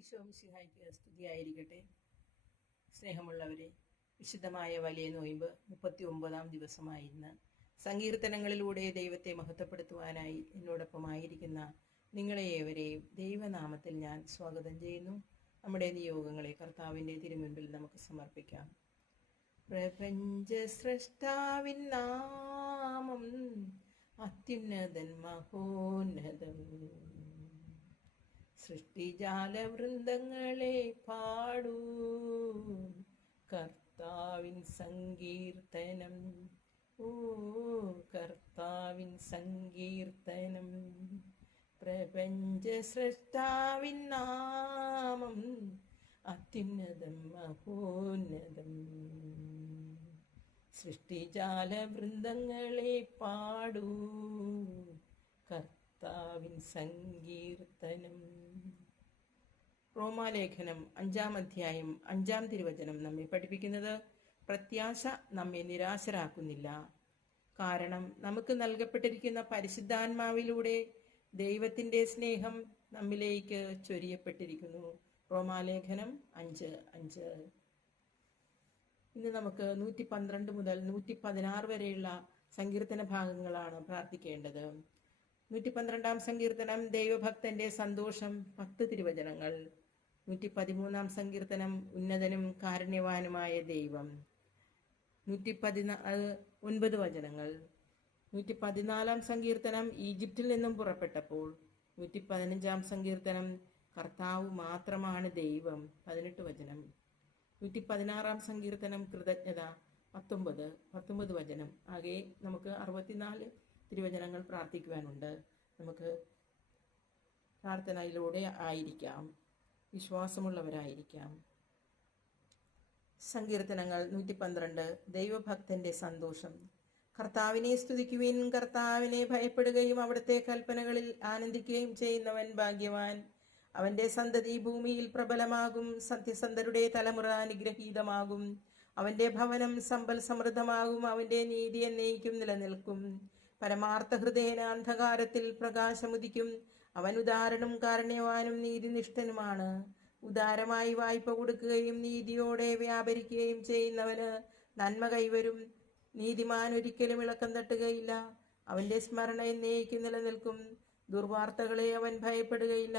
ഈശോ മിശിഹായ്ക്ക് സ്തുതിയായിരിക്കട്ടെ. സ്നേഹമുള്ളവരെ, വിശുദ്ധമായ വലിയ നോയമ്പ് 39-ാം ദിവസമായിരുന്ന് സങ്കീർത്തനങ്ങളിലൂടെ ദൈവത്തെ മഹത്വപ്പെടുത്തുവാനായി എന്നോടൊപ്പമായിരിക്കുന്ന നിങ്ങളെ ഏവരെയും ദൈവനാമത്തിൽ ഞാൻ സ്വാഗതം ചെയ്യുന്നു. നമ്മുടെ നിയോഗങ്ങളെ കർത്താവിൻ്റെ തിരുമുൻപിൽ നമുക്ക് സമർപ്പിക്കാം. പ്രപഞ്ച സൃഷ്ടാവിൻ നാമം അത്യുന്നതൻ മഹോന്നതം, സൃഷ്ടിജാലവൃന്ദങ്ങളെ പാടൂ കർത്താവിൻ സങ്കീർത്തനം. ഓ കർത്താവിൻ സങ്കീർത്തനം. പ്രപഞ്ച സൃഷ്ടാവിൻ നാമം അത്യുന്നതം മഹോന്നതം, സൃഷ്ടിജാലവൃന്ദങ്ങളെ പാടൂ കർത്താവിൻ സങ്കീർത്തനം. റോമാലേഖനം 5-ാം അധ്യായം 5-ാം തിരുവചനം നമ്മെ പഠിപ്പിക്കുന്നത്, പ്രത്യാശ നമ്മെ നിരാശരാക്കുന്നില്ല. കാരണം നമുക്ക് നൽകപ്പെട്ടിരിക്കുന്ന പരിശുദ്ധാത്മാവിലൂടെ ദൈവത്തിൻ്റെ സ്നേഹം നമ്മിലേക്ക് ചൊരിയപ്പെട്ടിരിക്കുന്നു. റോമാലേഖനം 5:5. ഇന്ന് നമുക്ക് 112 മുതൽ 116 വരെയുള്ള സങ്കീർത്തന ഭാഗങ്ങളാണ് പ്രാർത്ഥിക്കേണ്ടത്. 112-ാം സങ്കീർത്തനം ദൈവഭക്തന്റെ സന്തോഷം, 10 തിരുവചനങ്ങൾ. 113-ാം സങ്കീർത്തനം ഉന്നതനും കാരുണ്യവാനുമായ ദൈവം, 119 വചനങ്ങൾ. 114-ാം സങ്കീർത്തനം ഈജിപ്തിൽ നിന്നും പുറപ്പെട്ടപ്പോൾ. 115-ാം സങ്കീർത്തനം കർത്താവ് മാത്രമാണ് ദൈവം, 18 വചനം. 116-ാം സങ്കീർത്തനം കൃതജ്ഞത, 19 വചനം. ആകെ നമുക്ക് 64 തിരുവചനങ്ങൾ പ്രാർത്ഥിക്കുവാനുണ്ട്. നമുക്ക് പ്രാർത്ഥനയിലൂടെ ആയിരിക്കാം, വിശ്വാസമുള്ളവരായിരിക്കാം. സങ്കീർത്തനങ്ങൾ 112. ദൈവഭക്തന്റെ സന്തോഷം. കർത്താവിനെ സ്തുതിക്കുവിൻ, കർത്താവിനെ ഭയപ്പെടുകയും അവിടുത്തെ കൽപ്പനകളിൽ ആനന്ദിക്കുകയും ചെയ്യുന്നവൻ ഭാഗ്യവാൻ. അവന്റെ സന്തതി ഭൂമിയിൽ പ്രബലമാകും, സത്യസന്ധരുടെ തലമുറ അനുഗ്രഹീതമാകും. അവന്റെ ഭവനം സമ്പൽ സമൃദ്ധമാകും, അവന്റെ നീതി എന്നേക്കും നിലനിൽക്കും. പരമാർത്ഥ ഹൃദയന അന്ധകാരത്തിൽ പ്രകാശമുദിക്കും. അവൻ ഉദാരനും കാരുണ്യവാനും നീതിനിഷ്ഠനുമാണ്. ഉദാരമായി വായ്പ കൊടുക്കുകയും നീതിയോടെ വ്യാപരിക്കുകയും ചെയ്യുന്നവന് നന്മ കൈവരും. നീതിമാൻ ഒരിക്കലും ഇളക്കം തട്ടുകയില്ല. അവന്റെ സ്മരണ എന്നേക്കും നിലനിൽക്കും. ദുർവാർത്തകളെ അവൻ ഭയപ്പെടുകയില്ല.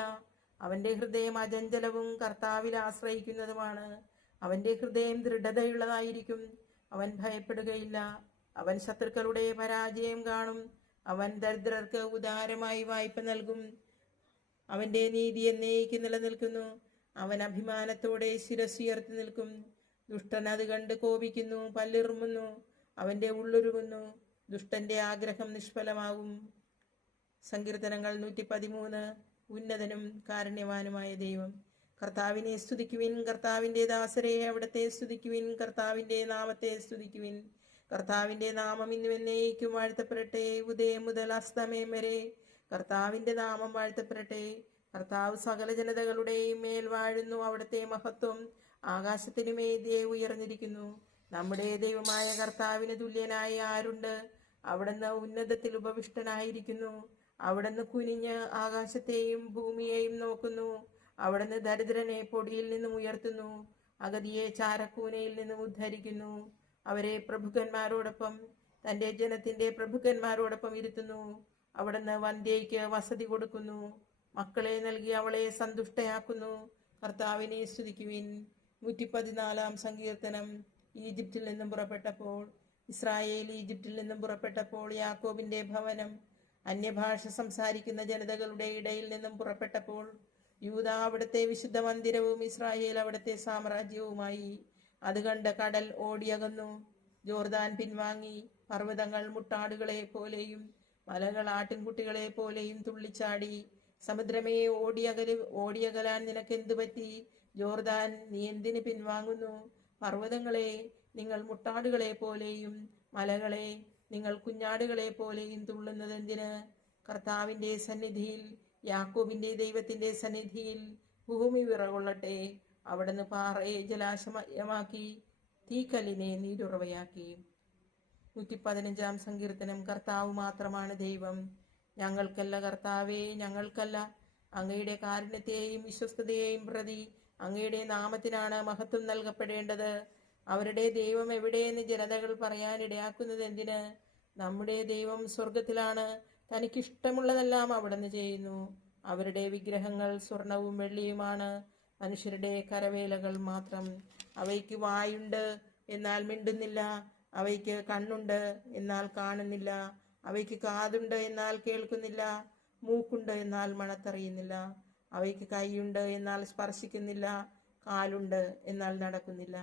അവന്റെ ഹൃദയം അചഞ്ചലവും കർത്താവിൽ ആശ്രയിക്കുന്നതുമാണ്. അവന്റെ ഹൃദയം ദൃഢതയുള്ളതായിരിക്കും. അവൻ ഭയപ്പെടുകയില്ല. അവൻ ശത്രുക്കളുടെ പരാജയം കാണും. അവൻ ദരിദ്രർക്ക് ഉദാരമായി വായ്പ നൽകും. അവന്റെ നീതി എന്നേക്കും നിലനിൽക്കുന്നു. അവൻ അഭിമാനത്തോടെ ശിരസ്സുയർത്തി നിൽക്കും. ദുഷ്ടൻ അത് കണ്ട് കോപിക്കുന്നു, പല്ലിറുമുന്നു. അവന്റെ ഉള്ളുരുകുന്നു. ദുഷ്ടന്റെ ആഗ്രഹം നിഷ്ഫലമാകും. സങ്കീർത്തനങ്ങൾ 113. ഉന്നതനും കാരുണ്യവാനുമായ ദൈവം. കർത്താവിനെ സ്തുതിക്കുവിൻ, കർത്താവിന്റെ ദാസരെ അവിടുത്തെ സ്തുതിക്കുവിൻ, കർത്താവിന്റെ നാമത്തെ സ്തുതിക്കുവിൻ. കർത്താവിന്റെ നാമം ഇന്നും എന്നേക്കും വാഴ്ത്തപ്പെടട്ടെ, ഉദയം മുതൽ അസ്തമയം വരെ. കർത്താവിന്റെ നാമം വാഴ്ത്തപ്പെടട്ടെ. കർത്താവ് സകല ജനതകളുടെയും മേൽ വാഴുന്നു. അവിടുത്തെ മഹത്വം ആകാശത്തിനുമീതെ ഉയർന്നിരിക്കുന്നു. നമ്മുടെ ദൈവമായ കർത്താവിന് തുല്യനായി ആരുണ്ട്? അവിടുന്ന് ഉന്നതത്തിൽ ഉപവിഷ്ടനായിരിക്കുന്നു. അവിടുന്ന് കുനിഞ്ഞ് ആകാശത്തെയും ഭൂമിയെയും നോക്കുന്നു. അവിടുന്ന് ദരിദ്രനെ പൊടിയിൽ നിന്നും ഉയർത്തുന്നു, അഗതിയെ ചാരക്കൂനയിൽ നിന്നും ഉദ്ധരിക്കുന്നു. അവരെ പ്രഭുക്കന്മാരോടൊപ്പം, തന്റെ ജനത്തിന്റെ പ്രഭുക്കന്മാരോടൊപ്പം ഇരുത്തുന്നു. അവിടുന്ന് വന്ധ്യയ്ക്ക് വസതി കൊടുക്കുന്നു, മക്കളെ നൽകി അവളെ സന്തുഷ്ടയാക്കുന്നു. കർത്താവിനെ സ്തുതിക്കുവിൻ. 114-ാം സങ്കീർത്തനം. ഈജിപ്തിൽ നിന്നും പുറപ്പെട്ടപ്പോൾ. ഇസ്രായേൽ ഈജിപ്തിൽ നിന്നും പുറപ്പെട്ടപ്പോൾ യാക്കോബിന്റെ ഭവനം അന്യഭാഷ സംസാരിക്കുന്ന ജനതകളുടെ ഇടയിൽ നിന്നും പുറപ്പെട്ടപ്പോൾ. യൂദ അവിടുത്തെ വിശുദ്ധ മന്ദിരവും ഇസ്രായേൽ അവിടുത്തെ സാമ്രാജ്യവുമായി. അത് കണ്ട് കടൽ ഓടിയകന്നു, ജോർദാൻ പിൻവാങ്ങി. പർവ്വതങ്ങൾ മുട്ടാടുകളെ പോലെയും മലകൾ ആട്ടിൻകുട്ടികളെ പോലെയും തുള്ളിച്ചാടി. സമുദ്രമേ ഓടിയകലാൻ നിനക്കെന്തു പറ്റി? ജോർദാൻ, നീ എന്തിന് പിൻവാങ്ങുന്നു? പർവ്വതങ്ങളെ, നിങ്ങൾ മുട്ടാടുകളെ പോലെയും മലകളെ, നിങ്ങൾ കുഞ്ഞാടുകളെ പോലെയും തുള്ളുന്നതെന്തിന്? കർത്താവിന്റെ സന്നിധിയിൽ, യാക്കോബിന്റെ ദൈവത്തിന്റെ സന്നിധിയിൽ ഭൂമി വിറകൊള്ളട്ടെ. അവിടുന്ന് പാറയെ ജലാശയമാക്കി, തീക്കല്ലിനെ നീരുറവയാക്കി. 115-ാം സങ്കീർത്തനം. കർത്താവ് മാത്രമാണ് ദൈവം. ഞങ്ങൾക്കല്ല കർത്താവേ, ഞങ്ങൾക്കല്ല. അങ്ങയുടെ കാരുണ്യത്തെയും വിശ്വസ്തതയെയും പ്രതി അങ്ങയുടെ നാമത്തിനാണ് മഹത്വം നൽകപ്പെടേണ്ടത്. അവരുടെ ദൈവം എവിടെയെന്ന് ജനതകൾ പറയാനിടയാക്കുന്നത് എന്തിന്? നമ്മുടെ ദൈവം സ്വർഗത്തിലാണ്. തനിക്കിഷ്ടമുള്ളതെല്ലാം അവിടുന്ന് ചെയ്യുന്നു. അവരുടെ വിഗ്രഹങ്ങൾ സ്വർണവും വെള്ളിയുമാണ്, മനുഷ്യരുടെ കരവേലകൾ മാത്രം. അവയ്ക്ക് വായുണ്ട്, എന്നാൽ മിണ്ടുന്നില്ല. അവയ്ക്ക് കണ്ണുണ്ട്, എന്നാൽ കാണുന്നില്ല. അവയ്ക്ക് കാതുണ്ട്, എന്നാൽ കേൾക്കുന്നില്ല. മൂക്കുണ്ട്, എന്നാൽ മണത്തറിയുന്നില്ല. അവയ്ക്ക് കൈയുണ്ട്, എന്നാൽ സ്പർശിക്കുന്നില്ല. കാലുണ്ട്, എന്നാൽ നടക്കുന്നില്ല.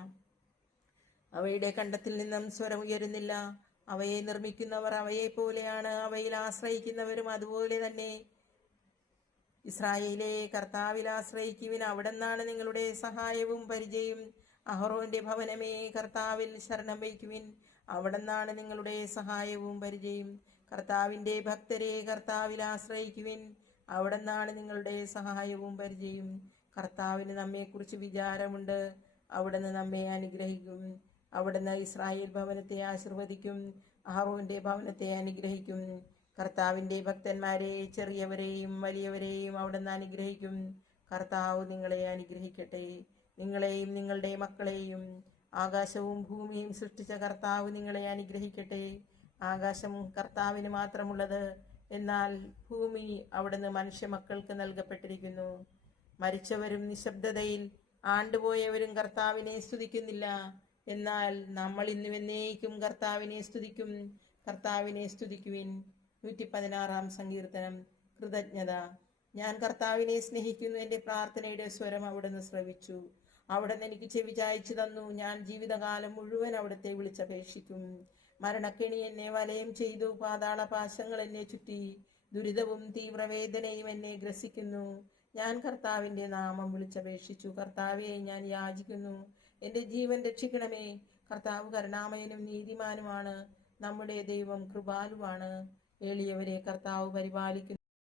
അവയുടെ കണ്ടത്തിൽ നിന്നും സ്വരം ഉയരുന്നില്ല. അവയെ നിർമ്മിക്കുന്നവർ അവയെ പോലെയാണ്, അവയിൽ ആശ്രയിക്കുന്നവരും അതുപോലെ തന്നെ. ഇസ്രായേലേ, കർത്താവിൽ ആശ്രയിക്കുവിൻ, അവിടെന്നാണ് നിങ്ങളുടെ സഹായവും പരിചയും. അഹറോന്റെ ഭവനമേ, കർത്താവിൽ ശരണം വയ്ക്കുവിൻ, അവിടെന്നാണ് നിങ്ങളുടെ സഹായവും പരിചയും. കർത്താവിന്റെ ഭക്തരെ, കർത്താവിൽ ആശ്രയിക്കുവിൻ, അവിടെന്നാണ് നിങ്ങളുടെ സഹായവും പരിചയും. കർത്താവിന് നമ്മെക്കുറിച്ച് വിചാരമുണ്ട്, അവിടുന്ന് നമ്മെ അനുഗ്രഹിക്കും. അവിടുന്ന് ഇസ്രായേൽ ഭവനത്തെ ആശീർവദിക്കും, അഹറോന്റെ ഭവനത്തെ അനുഗ്രഹിക്കും. കർത്താവിന്റെ ഭക്തന്മാരെ, ചെറിയവരെയും വലിയവരെയും അവിടുന്ന് അനുഗ്രഹിക്കും. കർത്താവ് നിങ്ങളെ അനുഗ്രഹിക്കട്ടെ, നിങ്ങളെയും നിങ്ങളുടെ മക്കളെയും. ആകാശവും ഭൂമിയും സൃഷ്ടിച്ച കർത്താവ് നിങ്ങളെ അനുഗ്രഹിക്കട്ടെ. ആകാശം കർത്താവിന് മാത്രമുള്ളത്, എന്നാൽ ഭൂമി അവിടുന്ന് മനുഷ്യമക്കൾക്ക് നൽകപ്പെട്ടിരിക്കുന്നു. മരിച്ചവരും നിശബ്ദതയിൽ ആണ്ടുപോയവരും കർത്താവിനെ സ്തുതിക്കുന്നില്ല. എന്നാൽ നമ്മൾ ഇന്നുവെന്നേക്കും കർത്താവിനെ സ്തുതിക്കും. കർത്താവിനെ സ്തുതിക്കുവിൻ. 116-ാം സങ്കീർത്തനം. കൃതജ്ഞത. ഞാൻ കർത്താവിനെ സ്നേഹിക്കുന്നു, എൻ്റെ പ്രാർത്ഥനയുടെ സ്വരം അവിടുന്ന് ശ്രവിച്ചു. അവിടുന്ന് എനിക്ക് ചെവി ചായ്ച്ചു തന്നു. ഞാൻ ജീവിതകാലം മുഴുവൻ അവിടുത്തെ വിളിച്ചപേക്ഷിക്കും. മരണക്കെണി എന്നെ വലയം ചെയ്തു, പാതാള പാശങ്ങൾ എന്നെ ചുറ്റി. ദുരിതവും തീവ്രവേദനയും എന്നെ ഗ്രസിക്കുന്നു. ഞാൻ കർത്താവിന്റെ നാമം വിളിച്ചപേക്ഷിച്ചു. കർത്താവെ, ഞാൻ യാചിക്കുന്നു, എൻ്റെ ജീവൻ രക്ഷിക്കണമേ. കർത്താവ് കരുണാമയനും നീതിമാനുമാണ്. നമ്മുടെ ദൈവം കൃപാലുവാണ്. എളിയവരെ കർത്താവ് പരിപാലിക്കുന്നു.